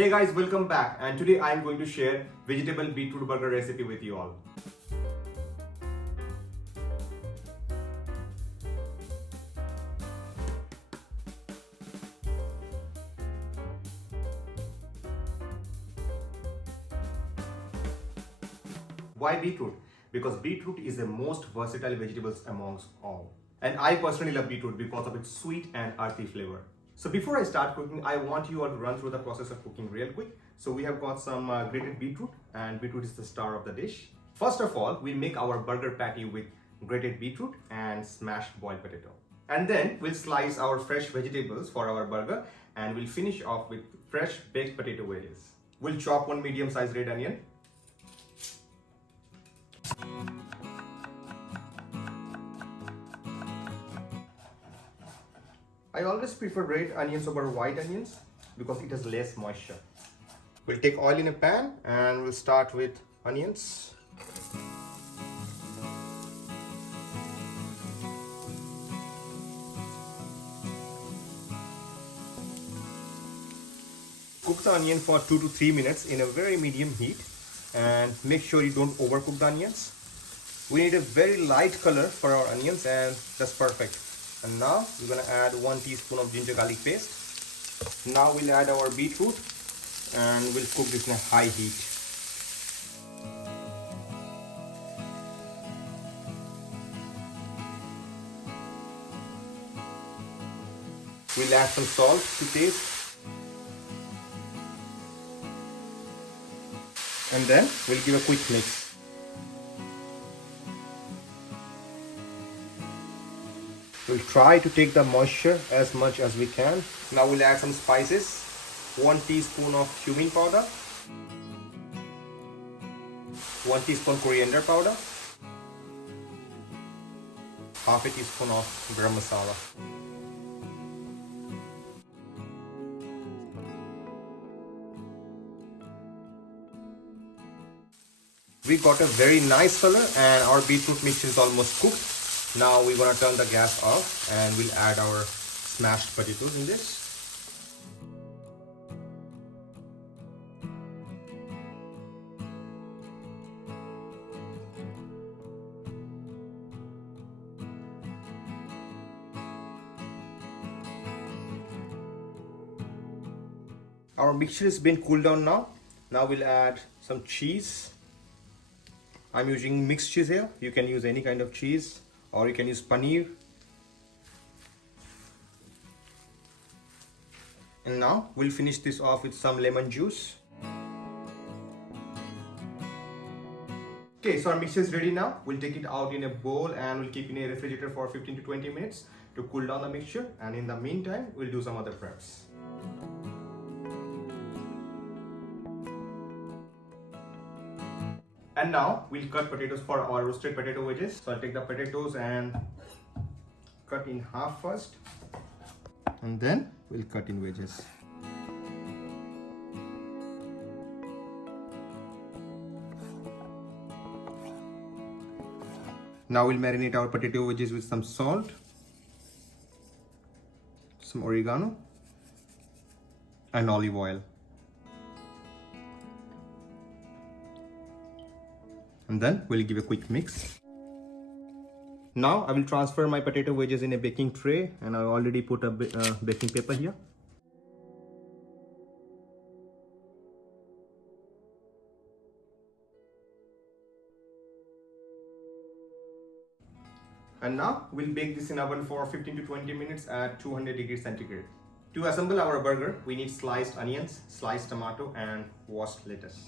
Hey guys, welcome back, and today I am going to share vegetable beetroot burger recipe with you all. Why beetroot? Because beetroot is the most versatile vegetables amongst all. And I personally love beetroot because of its sweet and earthy flavor. So before I start cooking, I want you all to run through the process of cooking real quick. So we have got some grated beetroot, and beetroot is the star of the dish. First of all, we'll make our burger patty with grated beetroot and smashed boiled potato. And then we'll slice our fresh vegetables for our burger, and we'll finish off with fresh baked potato wedges. We'll chop one medium-sized red onion. I always prefer red onions over white onions because it has less moisture. We'll take oil in a pan and we'll start with onions. Cook the onion for 2 to 3 minutes in a very medium heat, and make sure you don't overcook the onions. We need a very light color for our onions, and that's perfect. And now we're going to add 1 teaspoon of ginger garlic paste. Now we'll add our beetroot and we'll cook this in a high heat. We'll add some salt to taste. And then we'll give a quick mix. We'll try to take the moisture as much as we can. Now we'll add some spices. 1 teaspoon of cumin powder, 1 teaspoon coriander powder, half a teaspoon of garam masala. We got a very nice color and our beetroot mixture is almost cooked. Now we're gonna turn the gas off and we'll add our smashed potatoes in this. Our mixture has been cooled down now. Now we'll add some cheese. I'm using mixed cheese here. You can use any kind of cheese, or you can use paneer. And now we'll finish this off with some lemon juice. Okay, so our mixture is ready now. We'll take it out in a bowl and we'll keep it in a refrigerator for 15 to 20 minutes to cool down the mixture. And in the meantime, we'll do some other preps. And now we'll cut potatoes for our roasted potato wedges. So I'll take the potatoes and cut in half first, and then we'll cut in wedges. Now we'll marinate our potato wedges with some salt, some oregano, and olive oil. And then we'll give a quick mix. Now I will transfer my potato wedges in a baking tray, and I already put a baking paper here. And now we'll bake this in oven for 15 to 20 minutes at 200 degrees centigrade. To assemble our burger, we need sliced onions, sliced tomato, and washed lettuce.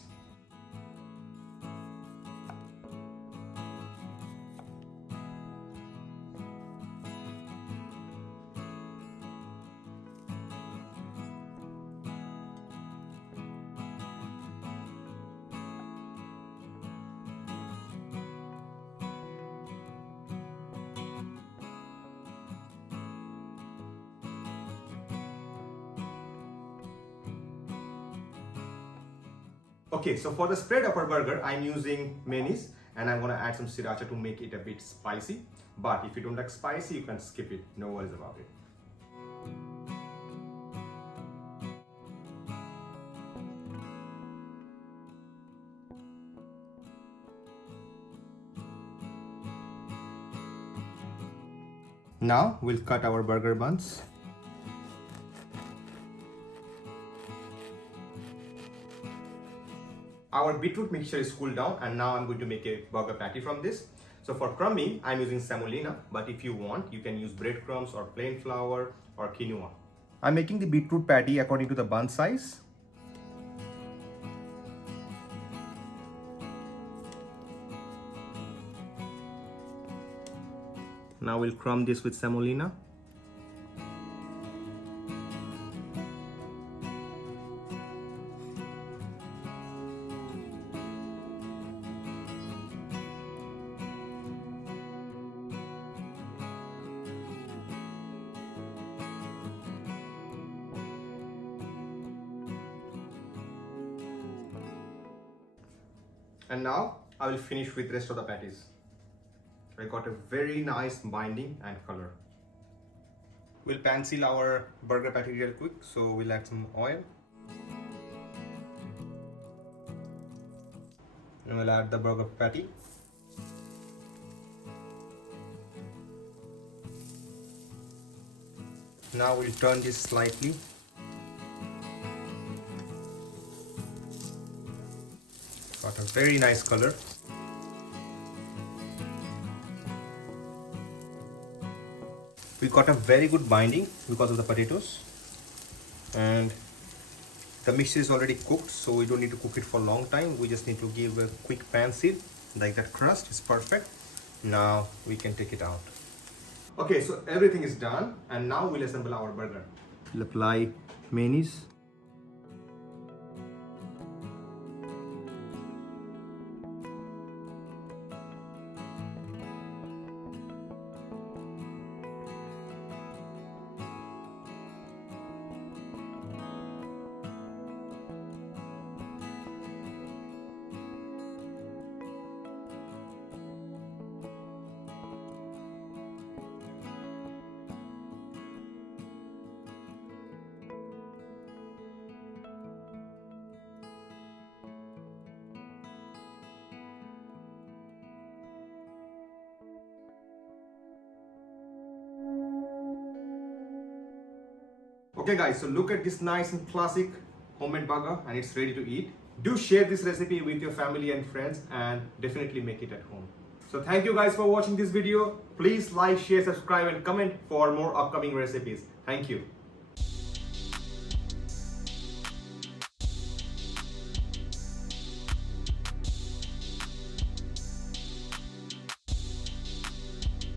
Okay, so for the spread of our burger, I'm using mayonnaise, and I'm gonna add some sriracha to make it a bit spicy. But if you don't like spicy, you can skip it, no worries about it. Now we'll cut our burger buns. Our beetroot mixture is cooled down, and now I'm going to make a burger patty from this. So for crumbing, I'm using semolina, but if you want, you can use breadcrumbs or plain flour or quinoa. I'm making the beetroot patty according to the bun size. Now we'll crumb this with semolina. And now I will finish with the rest of the patties. I got a very nice binding and color. We'll pan seal our burger patty real quick, so we'll add some oil. And we'll add the burger patty. Now we'll turn this slightly. Got a very nice color. We got a very good binding because of the potatoes, and the mixture is already cooked, so we don't need to cook it for a long time. We just need to give a quick pan sear, like that crust is perfect. Now we can take it out. Okay, so everything is done, and now we'll assemble our burger. We'll apply mayonnaise. Okay guys, so look at this nice and classic homemade burger, and it's ready to eat. Do share this recipe with your family and friends, and definitely make it at home. So thank you guys for watching this video. Please like, share, subscribe and comment for more upcoming recipes. Thank you.